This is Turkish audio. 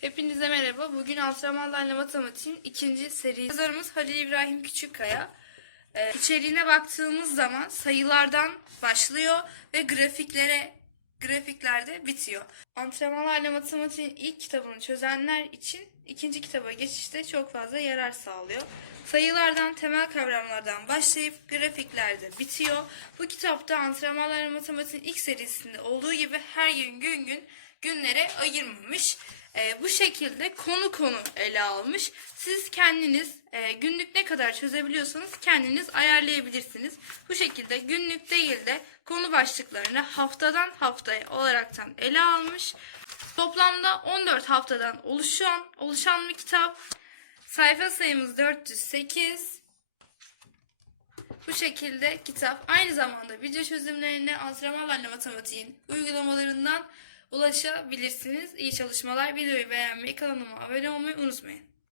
Hepinize merhaba. Bugün antrenmanlarla matematiğin ikinci serisi. Yazarımız Halil İbrahim Küçükkaya. Ee, içeriğine baktığımız zaman sayılardan başlıyor ve grafiklere grafiklerde bitiyor. Antrenmanlarla matematiğin ilk kitabını çözenler için ikinci kitaba geçişte çok fazla yarar sağlıyor. Sayılardan, temel kavramlardan başlayıp grafiklerde bitiyor. Bu kitapta antrenmanlarla matematiğin ilk serisinde olduğu gibi her gün gün gün günlere ayırmamış. Ee, bu şekilde konu konu ele almış. Siz kendiniz e, günlük ne kadar çözebiliyorsanız kendiniz ayarlayabilirsiniz. Bu şekilde günlük değil de konu başlıklarını haftadan haftaya olaraktan ele almış. Toplamda 14 haftadan oluşan oluşan bir kitap. Sayfa sayımız 408. Bu şekilde kitap aynı zamanda video çözümlerine antrenmanlarla matematiğin uygulamalarından ulaşabilirsiniz. İyi çalışmalar. Videoyu beğenmeyi, kanalıma abone olmayı unutmayın.